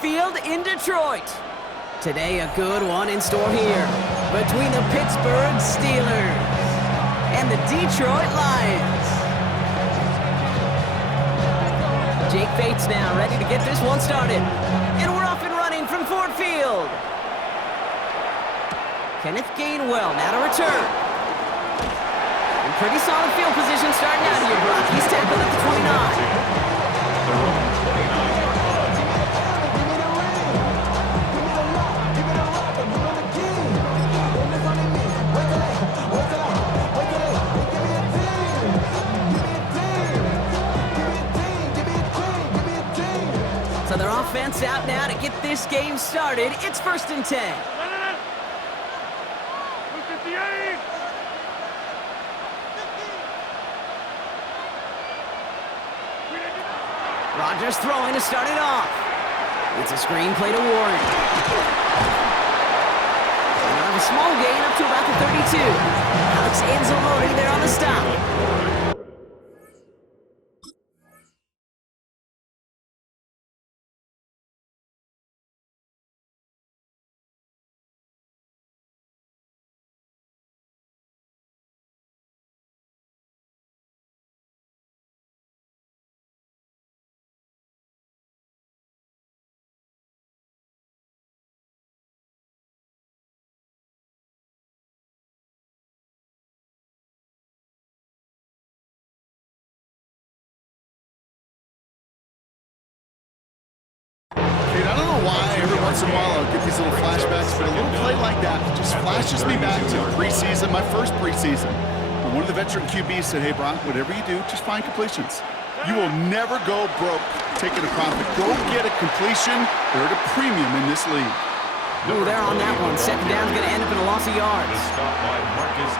Field in Detroit. Today, a good one in store here between the Pittsburgh Steelers and the Detroit Lions. Jake Bates now ready to get this one started. And we're off and running from Ford Field. Kenneth Gainwell now to return. In pretty solid field position starting out here, Brock. He's tackled at the 29. So their offense out now to get this game started. It's 1st and 10. Rodgers throwing to start it off. It's a screen play to Warren. And they'll have a small gain up to about the 32. Alex Anzalone there on the stop. I don't know why every once in a while I'll get these little flashbacks, but a little play like that just flashes me back to the preseason, my first preseason. But one of the veteran QBs said, hey, Brock, whatever you do, just find completions. You will never go broke taking a profit. Go get a completion. They're at a premium in this league. Ooh, they're on that one. Second down's going to end up in a loss of yards.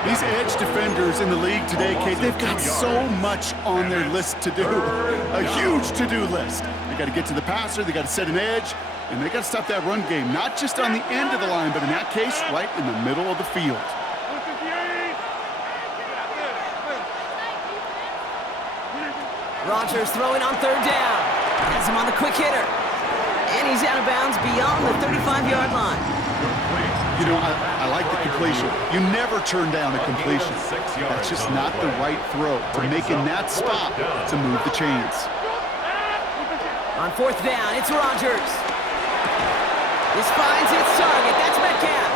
These edge defenders in the league today, Kate, they've got so much on their list to do. A huge to-do list. They got to get to the passer, they got to set an edge, and they got to stop that run game, not just on the end of the line, but in that case, right in the middle of the field. Rodgers throwing on 3rd down. Has him on the quick hitter. And he's out of bounds beyond the 35-yard line. You know, I like the completion. You never turn down a completion. That's just not the right throw to making that spot to move the chains. On 4th down, it's Rodgers. This finds its target. That's Metcalf.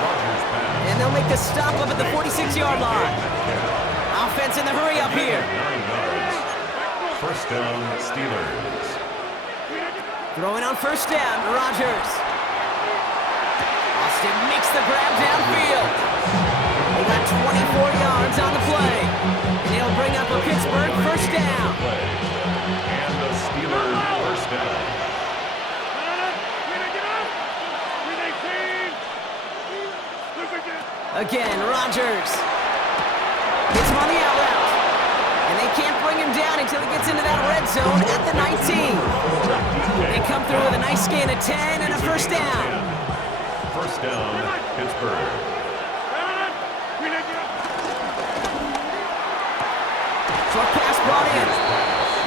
And they'll make the stop up at the 46-yard line. Offense in the hurry up here. 1st down, Steelers. Throwing on 1st down, Rodgers. Austin makes the grab downfield. They got 24 yards on the play. And they'll bring up a Pittsburgh 1st down. And the Steelers 1st down. Again, Rodgers. Gets him on the out route. And they can't bring him down until he gets into that red zone at the 19. They come through with a nice gain of 10 and a 1st down. 1st down, Pittsburgh. Short pass brought in.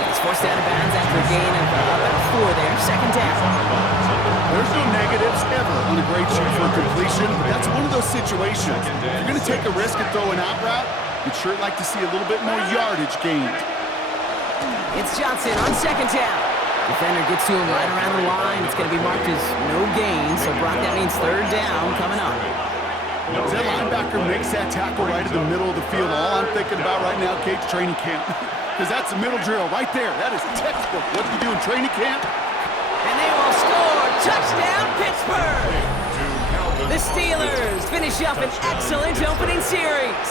He's forced out of bounds after a gain of about 4 there. 2nd down. There's no negatives ever on a great shoot for a completion, but that's one of those situations. If you're going to take a risk and throw an out route, you'd sure like to see a little bit more yardage gained. It's Johnson on 2nd down. Defender gets to him right around the line. It's going to be marked as no gain, so Brock, that means 3rd down coming up. As that linebacker makes that tackle right in the middle of the field, all I'm thinking about right now, Kate's training camp. Because that's a middle drill right there. That is textbook. What do you do in training camp? And they will score. Touchdown, Pittsburgh! The Steelers finish up an excellent opening series.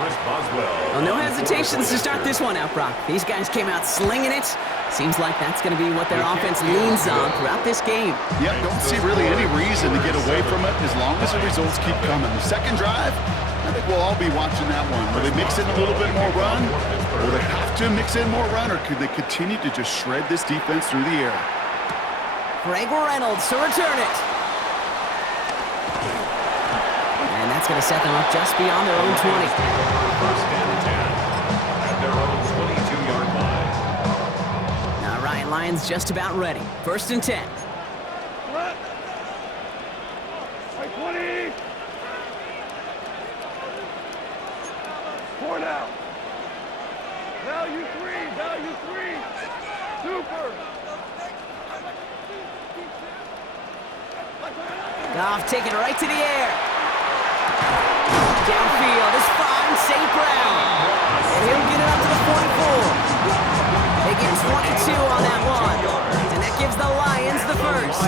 Well, no hesitations to start this one out, Brock. These guys came out slinging it. Seems like that's going to be what their offense leans on throughout this game. Yeah, don't see really any reason to get away from it as long as the results keep coming. The second drive, I think we'll all be watching that one. Will they mix in a little bit more run? Will they have to mix in more run, or could they continue to just shred this defense through the air? Greg Reynolds to return it. And that's going to set them up just beyond their own 20. 1st and 10 at their own 22-yard line. Now Ryan Lions just about ready. 1st and 10. Right 20. 4 down. Value 3. Super. Goff taking it right to the air. Downfield is fine, St. Brown. And he'll get it up to the 44. They get 22 on that one. And that gives the Lions the first.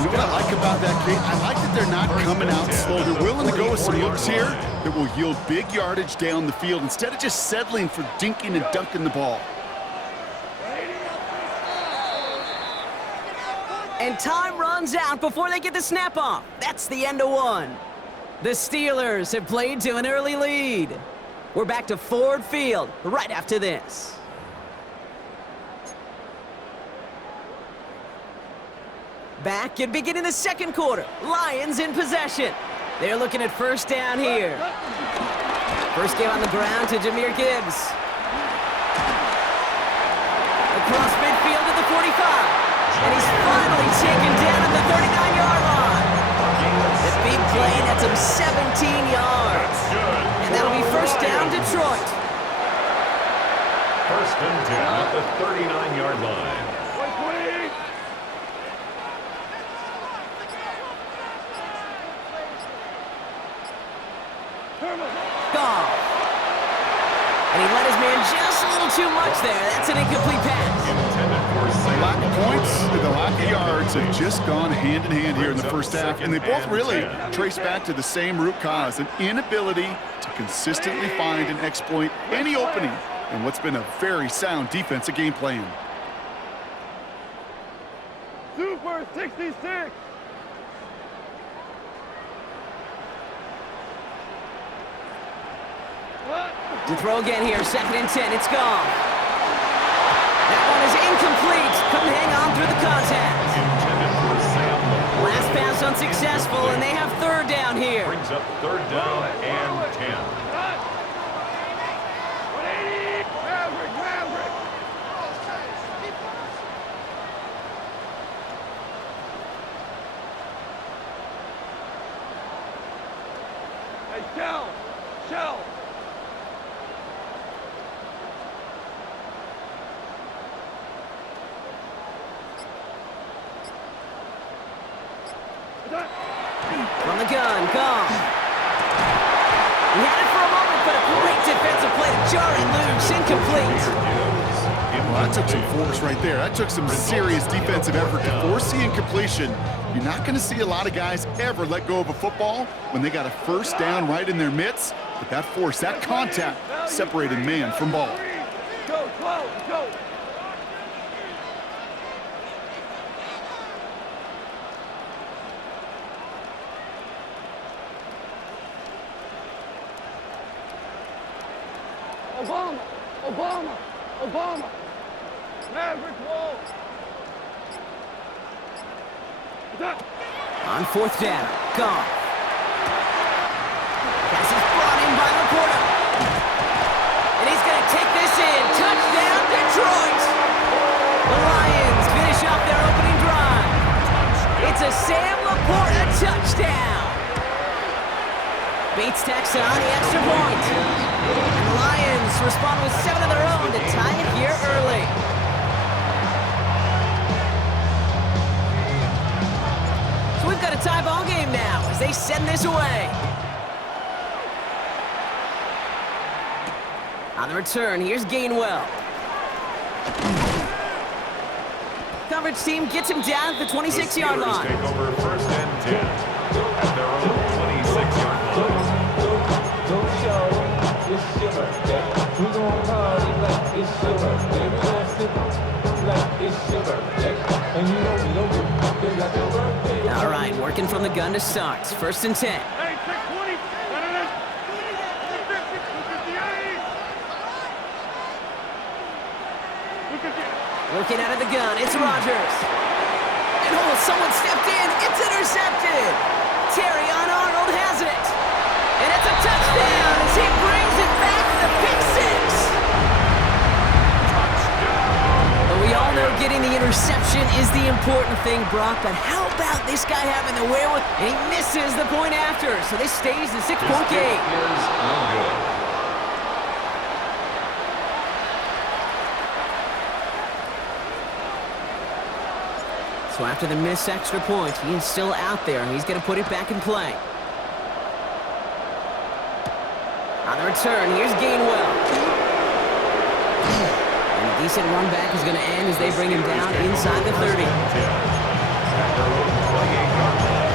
You know what I like about that, Kate? I like that they're not coming out slow. They're willing to go with some looks here that will yield big yardage down the field instead of just settling for dinking and dunking the ball. And time runs out before they get the snap off. That's the end of one. The Steelers have played to an early lead. We're back to Ford Field right after this. Back and beginning the second quarter. Lions in possession. They're looking at 1st down here. First game on the ground to Jahmyr Gibbs. Across midfield at the 45. And he's finally taken down at the 39-yard line. The big play nets him 17 yards. And that'll be 1st down, Detroit. 1st and 10 at the 39-yard line. 120. Goff. And he let his man just a little too much there. That's an incomplete pass. Intended for The lack of points and the lack of yards have just gone hand in hand here in the first half, and they both really trace back to the same root cause, an inability to consistently find and exploit any opening in what's been a very sound defensive game plan. Super 66. To throw again here, 2nd and 10. It's gone. That one is incomplete. Couldn't hang on through the contact. intended for Sam. Last pass unsuccessful, and they have 3rd down here. Brings up 3rd down and 10. 180. Maverick. Hey, Shell. From the gun, Goff. He had it for a moment, but a great defensive play to jar it loose. Incomplete. Well, that took some force right there. That took some serious defensive effort to force the incompletion. You're not going to see a lot of guys ever let go of a football when they got a 1st down right in their midst. But that force, that contact, separated man from ball. Go, 12, go. Obama. Maverick wall. On 4th down, Goff. Pass is brought in by Laporta. And he's going to take this in. Touchdown, Detroit. The Lions finish off their opening drive. It's a Sam Laporta touchdown. Beats Texas on the extra point. And the Lions respond with 7 of their own to tie it here early. So we've got a tie ball game now as they send this away. On the return, here's Gainwell. Coverage team gets him down at the 26-yard line. Take over 1st and 10 at their own 26-yard line. Don't show it's your birthday. We gon' party like it's your birthday. We gon' sip like it's your birthday. And you know we don't give a fuck like your birthday. All right, working from the gun to start. 1st and 10. Hey, 620. Looking out of the gun, it's Rodgers. And someone stepped in. It's intercepted. Terrion Arnold has it. And it's a touchdown as he brings it back to the pick six. But we all all know getting the interception is the important thing, Brock, but how about this guy having the wherewithal? And he misses the point after, so this stays a 6-point game. Is no good. So after the missed extra point, he is still out there, and he's going to put it back in play. On the return, here's Gainwell. And a decent run back is going to end as they bring him down inside the 30. At their own 28-yard line.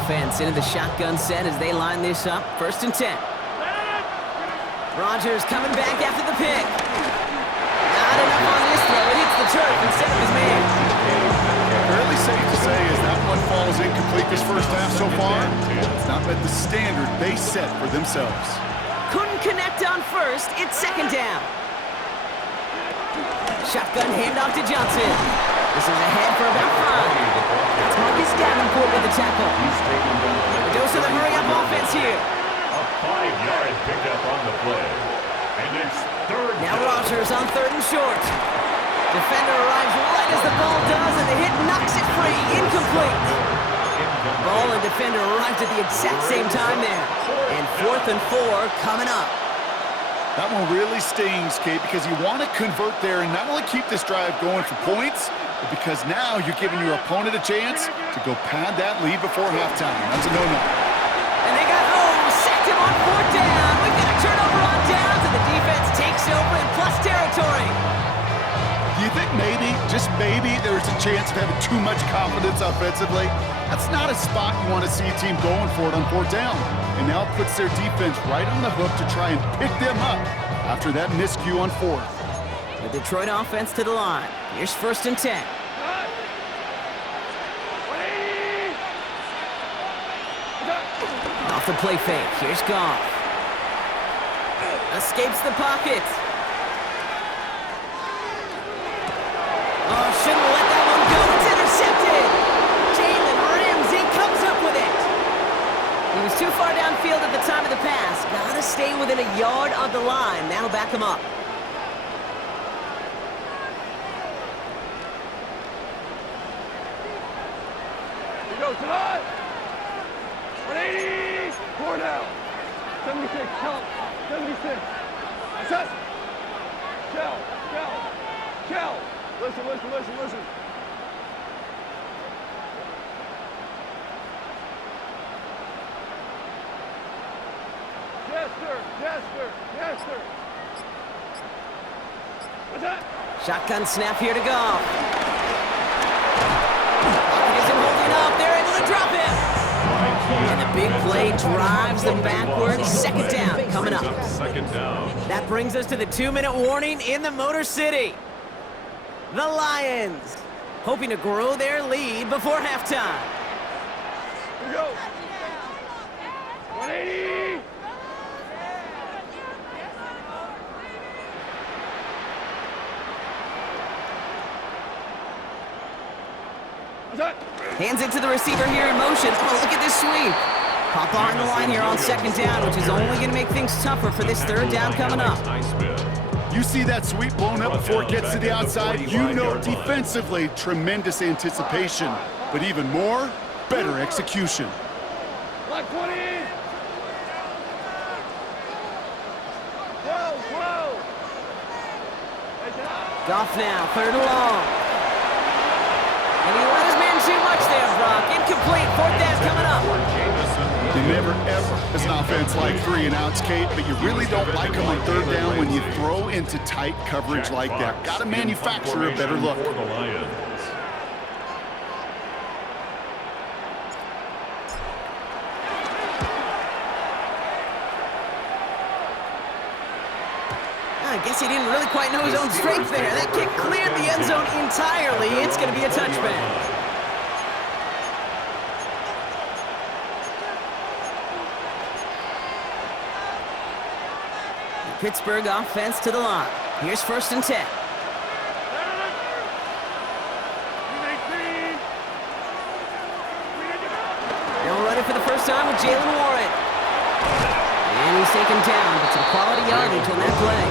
Offense into the shotgun set as they line this up. 1st and 10. Rodgers coming back after the pick. Not enough on this throw. It hits the turf instead of his man. Fairly safe to say as that one falls incomplete this first half so far. It's not met the standard they set for themselves. Couldn't connect on 1st. It's 2nd down. Shotgun handoff to Johnson. This is ahead for about 5. That's Marcus Davenport with the tackle. A dose of the hurry-up offense here. A 5-yard pickup on the play. And it's 3rd Now down. Rodgers on 3rd and short. Defender arrives right as the ball does, and the hit knocks it free. Incomplete. Ball and defender arrived at the exact same time there. And 4th and 4 coming up. That one really stings, Kate, because you want to convert there and not only keep this drive going for points, but because now you're giving your opponent a chance to go pad that lead before halftime. That's a no-no. And they got home, sacked him on 4th down. We've got a turnover on downs, and the defense takes over in plus territory. Do you think maybe, just maybe, there's a chance of having too much confidence offensively? That's not a spot you want to see a team going for it on 4th down. And now it puts their defense right on the hook to try and pick them up after that miscue on 4th. The Detroit offense to the line. Here's 1st and 10. Off the play fake. Here's Goff. Escapes the pocket. Oh, shouldn't let that one go. It's intercepted. Jalen Ramsey comes up with it. He was too far downfield at the time of the pass. Gotta stay within a yard of the line. That'll back him up. Here goes tonight. 180. 4 down. 76. Count. 76. Assess. Shell. Shell. Shell. Listen, listen, listen, listen. Yes, sir. Yes, sir. Yes, sir. What's that? Shotgun snap here to Goff. Pocket isn't holding up. They're able to drop him. And the big play drives them backwards. 2nd down coming up. 2nd down. That brings us to the 2-minute warning in the Motor City. The Lions hoping to grow their lead before halftime. Here we go. 180. What's that? Hands it to the receiver here in motion. Oh, look at this sweep. Pop on the line here on 2nd down, which is only going to make things tougher for this 3rd down coming up. Nice bit. You see that sweep blown up before it gets to the outside, you know defensively, tremendous anticipation. But even more, better execution. Black 20. Whoa. Goff now, 3rd and long. And he let his man too much there, Brock. Incomplete, 4th down coming up. You never, ever, as an offense, like 3 and outs, Kate, but you really don't like them on 3rd down when you throw into tight coverage like that. Got to manufacture a better look. For the Lions. I guess he didn't really quite know his own strength there. That kick cleared the end zone entirely. It's going to be a touchback. The Pittsburgh offense to the line. Here's 1st and 10. They'll run it for the first this time with Jalen Warren. And he's taken down, but some quality yardage on that play.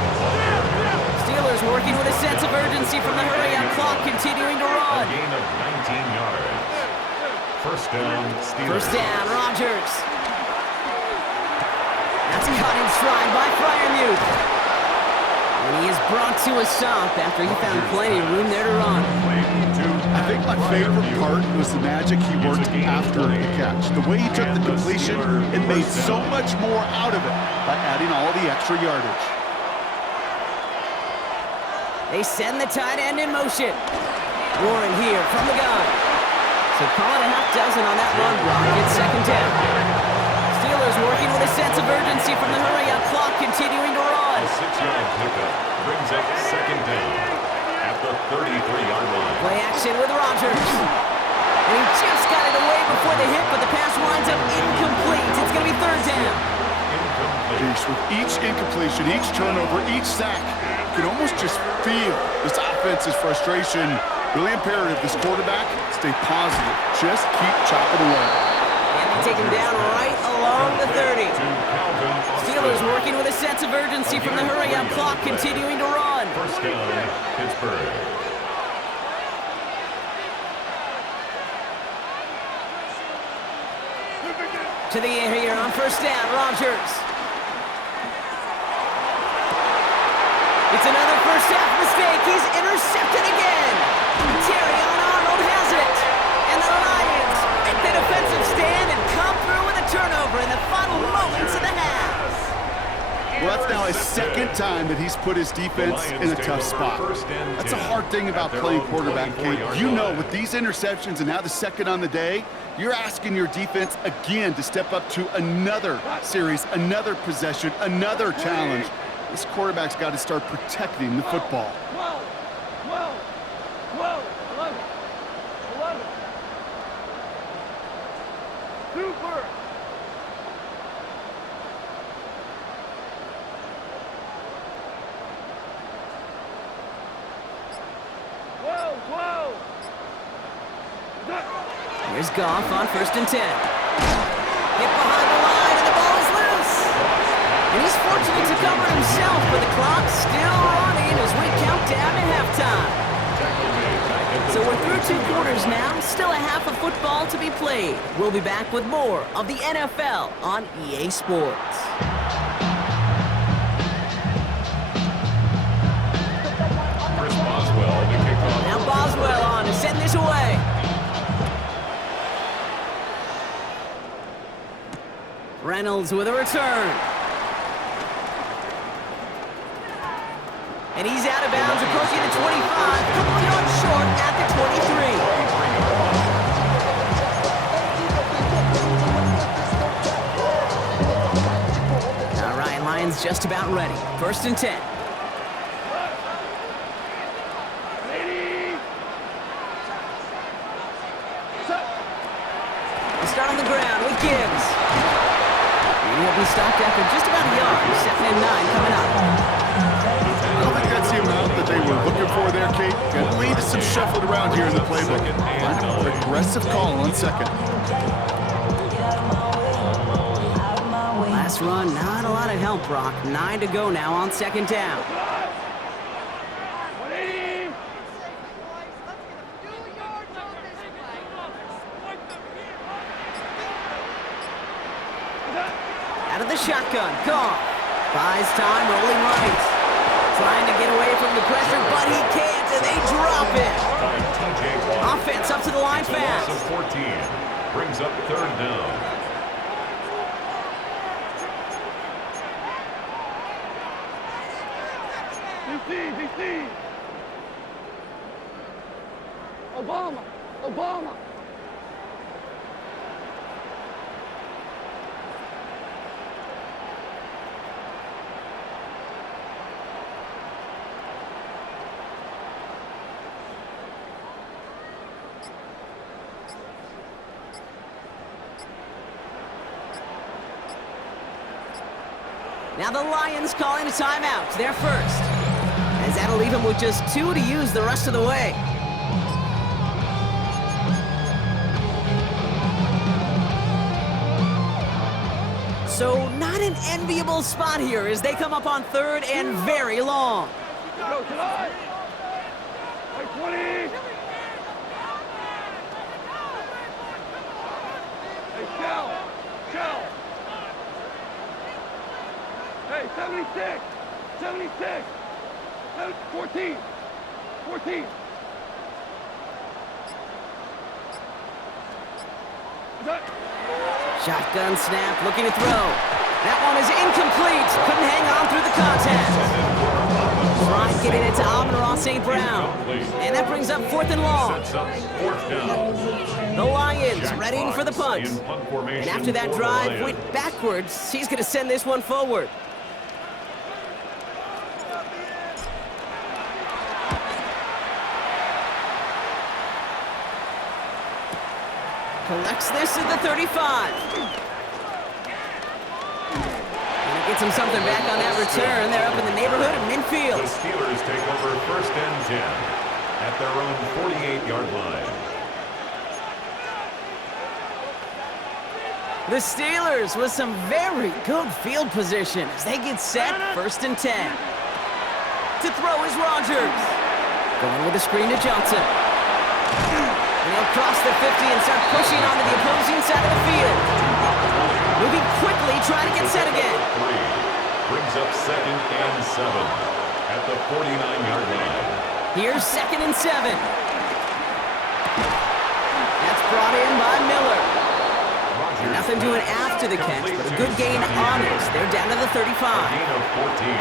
Steelers working with a sense of urgency from the hurry-up clock, continuing to run. A gain of 19 yards. First down, Steelers. First down, Rodgers. That's caught in stride by Freiermuth. And he is brought to a stop after he found plenty of room there to run. I think my favorite part was the magic he worked after the catch. The way he took the completion and made so much more out of it by adding all the extra yardage. They send the tight end in motion. Warren here from the gun. So call it a half dozen on that run block. It's second down. Steelers working with a sense of urgency from the hurry-up clock, continuing to run. A 6-yard pickup brings up second down at the 33-yard line. Play action with Rodgers. And he just got it away before the hit, but the pass winds up incomplete. It's going to be third down. Jeez, with each incompletion, each turnover, each sack, you can almost just feel this offense's frustration. Really imperative this quarterback stay positive. Just keep chopping away. And they take him down right along the 30. Steelers working with a sense of urgency from the hurry-up clock, continuing to run. First down, Pittsburgh. To the air here on first down, Rodgers. It's another first half mistake. He's intercepted again. Terrion Arnold has it. And the Lions make the defensive stand and come through with a turnover in the final moments of the half. Well, that's now his second time that he's put his defense in a tough spot. That's a hard thing about playing quarterback, kid. You know, with these interceptions and now the second on the day, you're asking your defense again to step up to another series, another possession, another challenge. This quarterback's got to start protecting the football. 11. Super. Here's Goff on first and 10. Hit behind the line, and the ball is loose. And he's fortunate to cover himself, but the clock's still running as we count down to halftime. So we're through 2 quarters now, still a half of football to be played. We'll be back with more of the NFL on EA Sports. Chris Boswell to kick off. Now Boswell on to send this away. Reynolds with a return. And he's out of bounds, approaching the 25, couple of yards short at the 23. All right, Lions just about ready. First and 10. They start on the ground with Gibbs. He'll be stopped after just about a yard. 2nd and 9 coming up. I don't think that's the amount that they were looking for there, Kate. Got to lead to some shuffled around here in the playbook. Find a more aggressive call on second. Last run, not a lot of help, Brock. 9 to go now on second down. Out of the shotgun, Goff buys time, rolling right. Trying to get away from the pressure, but he can't, and they drop it. Offense up to the line fast. Loss of 14 brings up third down. DC. Obama. Now the Lions calling a timeout. They're first. As that'll leave him with just 2 to use the rest of the way. So not an enviable spot here as they come up on third and very long. Go tonight. Hey, 20. Hey, Shell. Hey, 76. 76. 14. Shotgun snap, looking to throw. That one is incomplete. Couldn't hang on through the contact. Trying getting it to Amon-Ra St. Brown. And that brings up 4th and long. Sets up 4th down. The Lions readying for the punt. In punt formation And after that for the drive Lions. went backwards, he's going to send this one forward. Collects this at the 35. And it gets him something back on that return. They're up in the neighborhood of midfield. The Steelers take over 1st and 10 at their own 48-yard line. The Steelers with some very good field position as they get set 1st and 10. To throw is Rodgers. Going with a screen to Johnson. And he'll cross the 50 and start pushing onto the opposing side of the field. Moving quickly, trying to get set again. Brings up 2nd and 7 at the 49-yard line. Here's 2nd and 7. That's brought in by Miller. Rodgers Nothing doing after the catch, but a good gain on it. They're down to the 35. Gain of 14.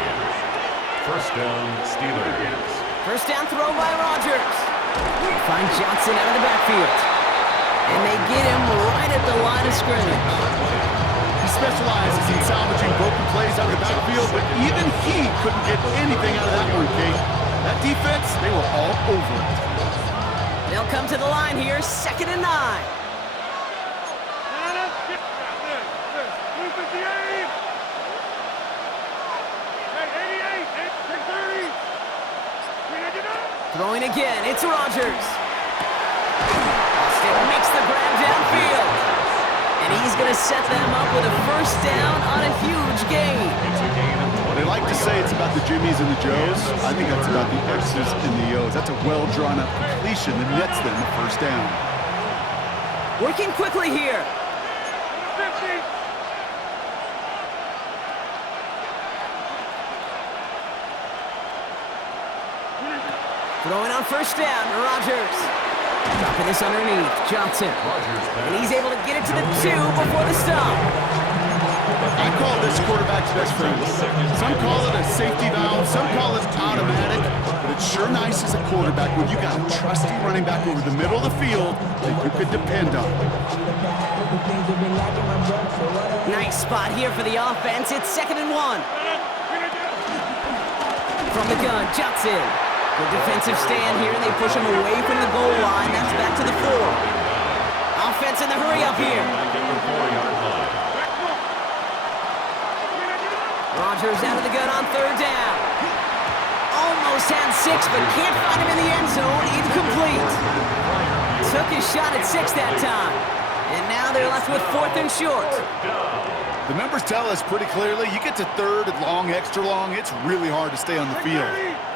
1st down, Steelers. First down throw by Rodgers. They find Johnson out of the backfield. And they get him right at the line of scrimmage. He specializes in salvaging broken plays out of the backfield, but even he couldn't get anything out of that one, Kate. That defense, they were all over it. They'll come to the line here, 2nd and 9. Throwing again, it's Rodgers. Austin makes the grab downfield. And he's going to set them up with a 1st down on a huge gain. It's a gain of 20. They like to say it's about the Jimmies and the Joes. I think that's about the X's and the O's. That's a well-drawn-up completion that nets them the 1st down. Working quickly here. 50. Throwing on 1st down, Rodgers. Dropping this underneath, Johnson. And he's able to get it to the 2 before the stop. I call this quarterback's best friend. Some call it a safety valve, some call it automatic, but it's sure nice as a quarterback when you got a trusty running back over the middle of the field that you could depend on. Nice spot here for the offense. It's 2nd and 1. From the gun, Johnson. Good defensive stand here, and they push him away from the goal line. That's back to the 4. Offense in the hurry up here. Rodgers out of the gun on 3rd down. Almost had 6, but can't find him in the end zone. Incomplete. Took his shot at 6 that time. And now they're left with 4th and short. The numbers tell us pretty clearly, you get to 3rd and long, extra long, it's really hard to stay on the field.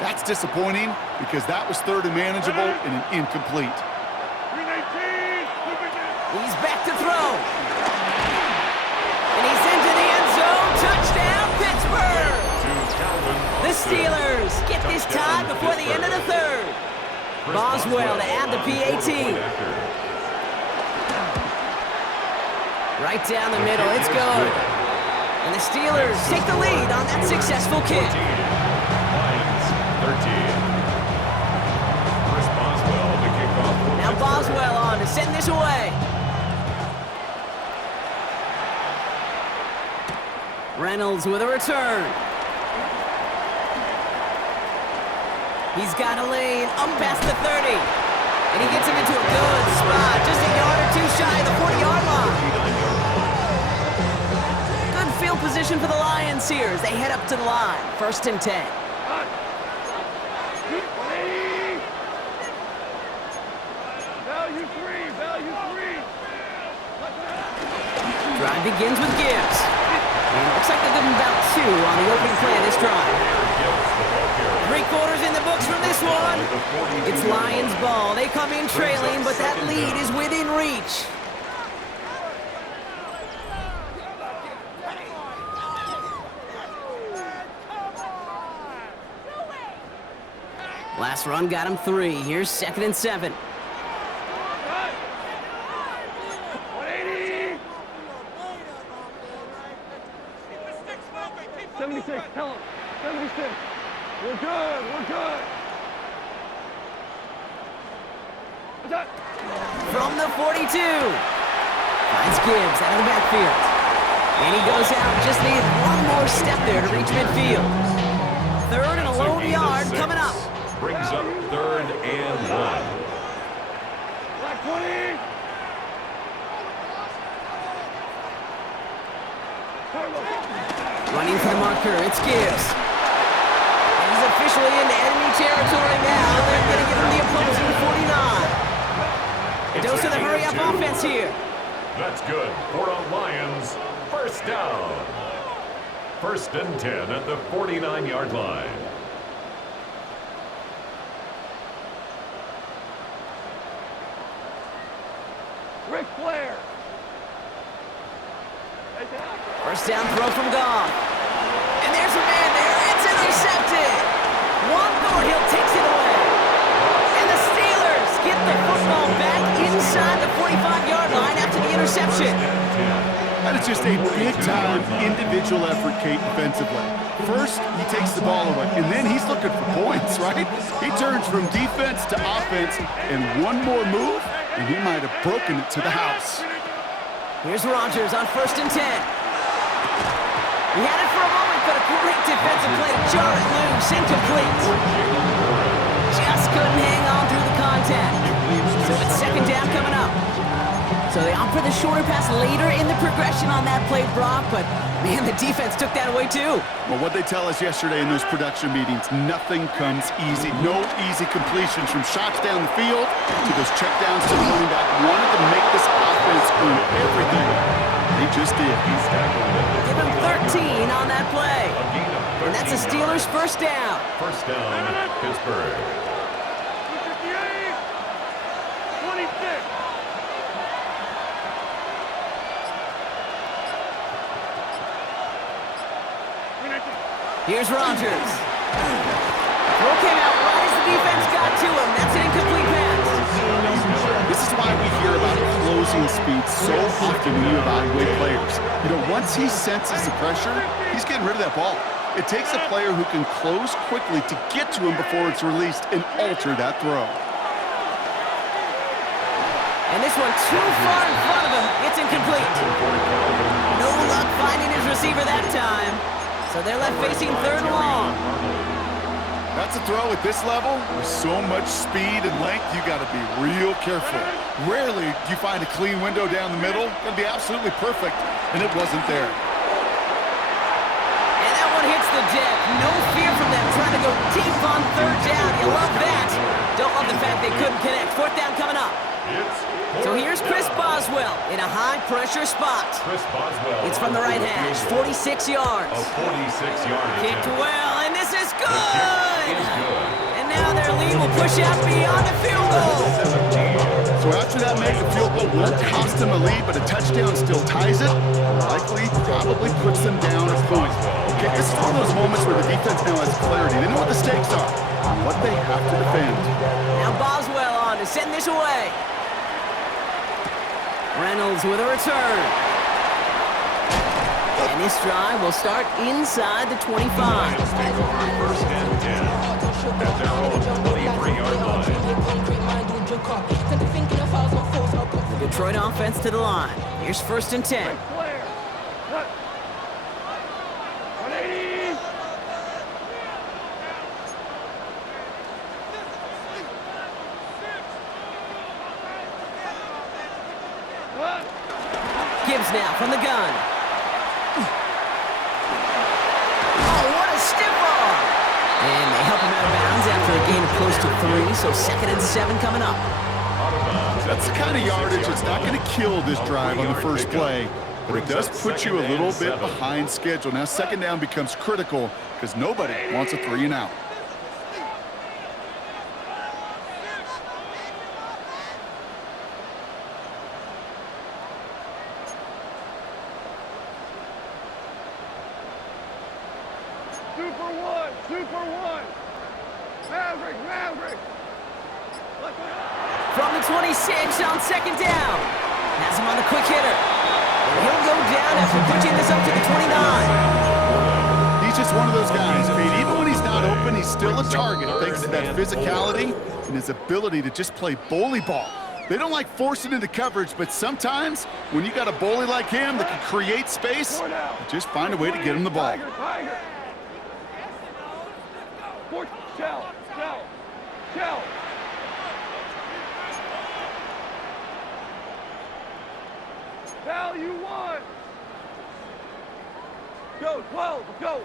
That's disappointing because that was 3rd and manageable and an incomplete. He's back to throw. And he's into the end zone. Touchdown, Pittsburgh! The Steelers get this tie before the end of the 3rd. Boswell to add the PAT. Right down the middle, it's good. And the Steelers take the lead on that successful kick. Lions 13. Chris Boswell to kick off. Now Boswell on to send this away. Reynolds with a return. He's got a lane up past the 30. And he gets him into a good spot, just a yard or 2 shy of the 40-yard line. Good field position for the Lions here as they head up to the line. 1st and 10. Value 3. Drive begins with Gibbs. And it looks like they'll give him about 2 on the opening play of this drive. 3 quarters in the books from this one. It's Lions ball. They come in trailing, but that lead is within reach. Last run got him 3. Here's 2nd and 7. 76, tell him. 76. We're good, we're good. What's that? From the 42. Finds Gibbs out of the backfield. And he goes out. Just needs one more step there to reach midfield. 3rd and a lone yard coming up. Brings up 3rd and 1. Black 20. Running for the marker, it's Gibbs. And he's officially into enemy territory now. They're going to give him the opposing 49. Dose of the hurry-up offense here. That's good for a Lions first down. 1st and 10 at the 49-yard line. Ric Flair. 1st down throw from Goff. And there's a man there. It's intercepted. Juan Thornhill takes it away. And the Steelers get the football back inside the 45-yard line after the interception. That is just a big-time individual effort, Kate, defensively. First, he takes the ball away, and then he's looking for points, right? He turns from defense to offense, and one more move, and he might have broken it to the house. Here's Rodgers on 1st and 10. He had it for a moment, but a great defensive play to jar it loose, incomplete. Just couldn't hang on through the contact. So it's 2nd down coming up. So they opt for the shorter pass later in the progression on that play, Brock, but man, the defense took that away too. Well, what they tell us yesterday in those production meetings, nothing comes easy. No easy completions from shots down the field to those checkdowns to the running back. Wanted to make this offense earn everything. They just did. Give him 13 on that play. And that's the Steelers' 1st down. 1st down, Pittsburgh. 26. Here's Rodgers. Throw came out right as the defense got to him. That's an incomplete pass. This is why we hear about closing speed so often when you evaluate players. You know, once he senses the pressure, he's getting rid of that ball. It takes a player who can close quickly to get to him before it's released and alter that throw. And this one too far in front of him. It's incomplete. No luck finding his receiver that time. So they're left facing 3rd and long. That's a throw at this level. With so much speed and length, you got to be real careful. Rarely do you find a clean window down the middle. It's going to be absolutely perfect, and it wasn't there. And that one hits the deck. No fear from them trying to go deep on 3rd down. You love that. Don't love the fact they couldn't connect. 4th down coming up. So here's Chris Boswell in a high-pressure spot. Chris Boswell. It's from the right hash, 46 yards. A 46-yard Kicked attempt. well, and this is good. And now their lead will push out beyond the field goal. So after that make, the field goal won't cost them a lead, but a touchdown still ties it. Likely, probably puts them down a point. Okay, this is one of those moments where the defense now has clarity. They know what the stakes are, what they have to defend. Now Boswell on to send this away. Reynolds with a return. And this drive will start inside the 25. Lions take over 1st and 10 at their own 23-yard line. The Detroit offense to the line. Here's 1st and 10. Flair. 180. Gibbs now from the gun. Oh, what a stiff arm! And they help him out of bounds after a gain of close to 3, so 2nd and 7 coming up. That's the kind of yardage that's not going to kill this drive on the first play. But it does put you a little bit behind schedule. Now second down becomes critical because nobody wants a 3 and out. Super one. Maverick, Maverick. From the 26 on second down. Has him on the quick hitter. And he'll go down after pitching this up to the 29. He's just one of those guys, Pete. Even when he's not open, he's still a target thanks to that physicality and his ability to just play bully ball. They don't like forcing into coverage, but sometimes when you got a bully like him that can create space, just find a way to get him the ball. Tiger. Shell. Value 1. Go, 12, go.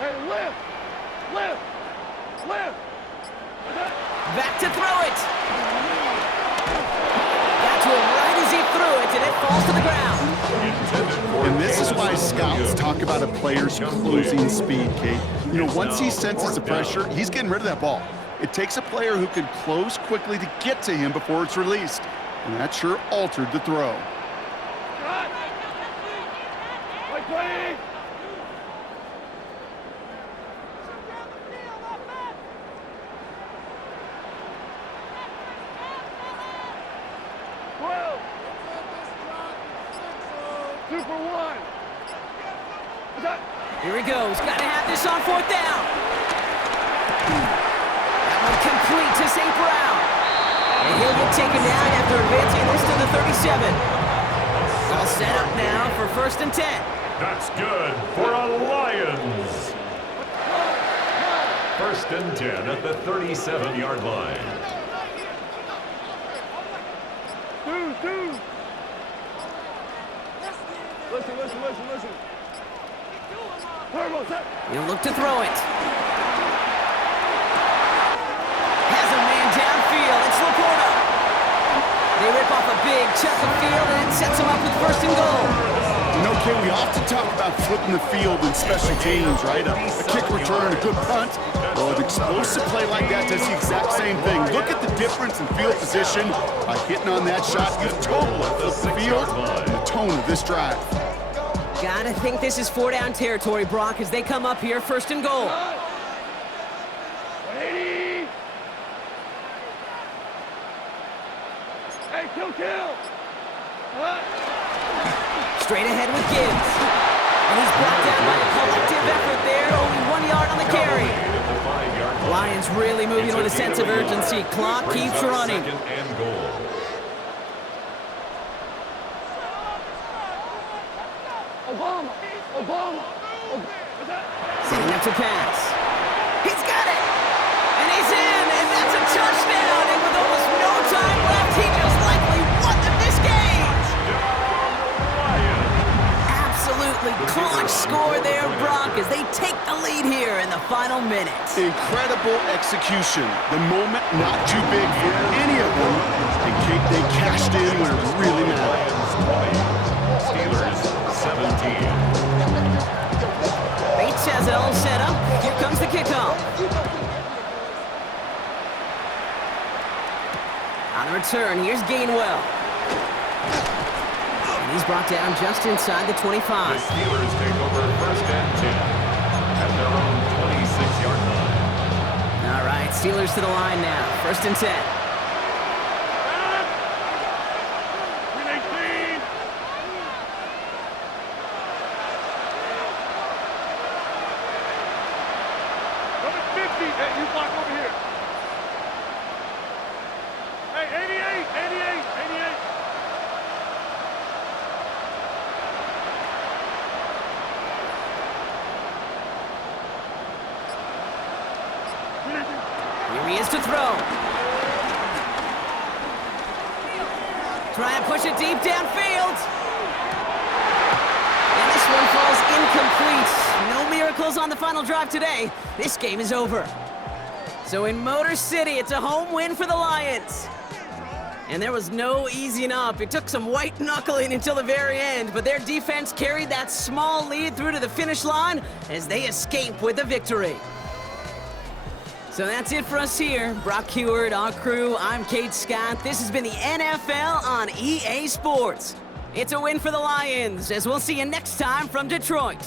Hey, lift. Back to throw it. Got to him right as he threw it, and it falls to the ground. And this is why scouts talk about a player's closing speed, Kate. You know, once he senses the pressure, he's getting rid of that ball. It takes a player who can close quickly to get to him before it's released. And that sure altered the throw. Play. Super one. Here he goes. Got to have this on fourth down. That one complete to St. Brown. And he'll get taken down after advancing this to the 37. All set up now for 1st and 10. That's good for a Lions. 1st and 10 at the 37-yard line. Dude. Listen. He'll look to throw it. Has a man downfield. It's Laporta. They rip off a big chunk of field, and it sets him up with 1st and goal. You know, Kate, we often talk about flipping the field in special teams, right? A kick return, a good punt. Well, an explosive play like that does the exact same thing. Look at the difference in field position. By hitting on that shot, you've totally flipped the field and the tone of this drive. Gotta think this is 4-down territory, Brock, as they come up here 1st and goal. 80. Hey, kill. Straight ahead with Gibbs. And he's brought down by a collective effort there. Only 1 yard on the carry. Lions really moving with a sense of urgency. Clock keeps running. Obama. Setting up to pass. He's got it! And he's in! And that's a touchdown! And with almost no time left, he just likely won this game! Absolutely clutch score there, Brock, as they take the lead here in the final minutes. Incredible execution. The moment not too big for any of them. And Kate, they cashed in when it really mattered. Steelers 17. Bates has it all set up. Here comes the kickoff. On the return, here's Gainwell. And he's brought down just inside the 25. The Steelers take over 1st and 10 at their own 26-yard line. All right, Steelers to the line now. 1st and 10. Here he is to throw. Try and push it deep downfield. And this one falls incomplete. No miracles on the final drive today. This game is over. So in Motor City, it's a home win for the Lions. And there was no easing up. It took some white knuckling until the very end, but their defense carried that small lead through to the finish line as they escape with the victory. So that's it for us here. Brock Heward, our crew, I'm Kate Scott. This has been the NFL on EA Sports. It's a win for the Lions, as we'll see you next time from Detroit.